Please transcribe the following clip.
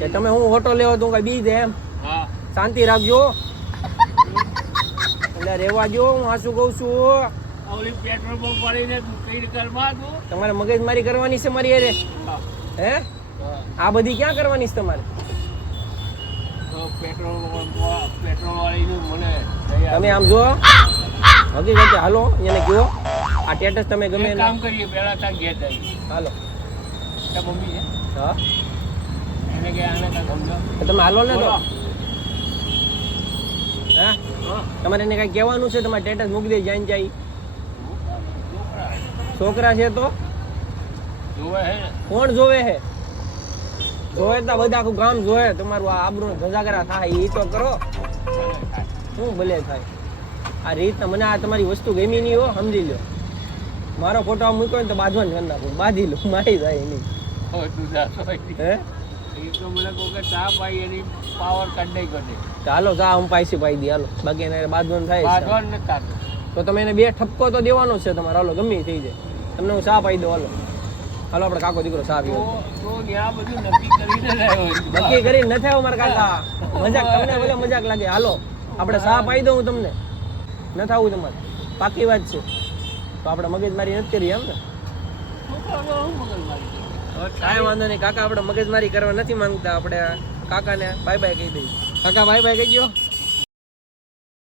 કે તમે હું હોટો લેવો તો કઈ બી દે એમ. હા શાંતિ રાખજો એટલે રેવા જો. હું આ શું કહું છું, ઓલી પેટ્રોલ પંપ વાળીને તું કઈ કરમાં તું તમારે મગજમારી કરવાની છે મારી અરે હા હે? આ બધી ક્યાં કરવાની છે તમારે? તો પેટ્રોલ વાળીનું મને તમે આમ જો હકીકતે હાલો એને કયો આ ટેટસ તમે ગમે એક એને કામ કરીએ પહેલા ત્યાં ઘેર જઈએ. હાલો. ત્યાં મમ્મી છે હા એને કે આને કાંઈ સમજો. તો તમે હાલો ને તો બોલો. હે હા. તમારે એને કઈ કહેવાનું છે? તમારે ટેટસ મૂકી દે જાય જાય. છોકરા. છોકરા છે તો જોવે હે ને. કોણ જોવે હે? જોવે તો બધા આખું ગામ જોવે. તમારું આ આબરૂ ધજાગરા થાય એ તો કરો. શું ભલે થાય આ રીતના. મને આ તમારી વસ્તુ ગમી નહીં હો, સમજી લો. મારો ફોટો આમ મૂક્યો ને તો બાંધવાનું કરી નાખું, બાંધી લો, મારી જાય નહીં. હવે તું જાતો હોય. હે એ તો મને કહું કે ચા પાઈ એની પાવર કાઢી કરે. તો હાલો ચા હું પાઈસી પાઈ દી હાલો, બાકી એને બાંધવાનું થાય છે. બાંધવાનું નથી થતું. તો તમે એને 2 ઠપકો તો દેવાનો જ છે તમારે. હાલો ગમે એ થઈ જાય. તમને હું ચા પાઈ દઉં. હાલો હાલો આપણે કાકો દીકરો ચા પીવો. તો ત્યાં બધું નક્કી કરીને લાવ્યો હોય. નક્કી કરીને નથી આવ્યો મારા કાકા. મજાક તમને ભલે મજાક લાગે. હાલો આપણે ચા પાઈ દઉં તમને. નથી આવું તમારે પાકી વાત છે. તો આપણે મગજમારી નથી કરી એમ ને? છોકરાઓ હું મગજમારી કરે? કાંઈ વાંધો નહીં કાકા, આપણે મગજમારી કરવા નથી માંગતા. આપણે કાકાને બાય બાય કહી દઈએ. કાકા બાય બાય કહી ગયો.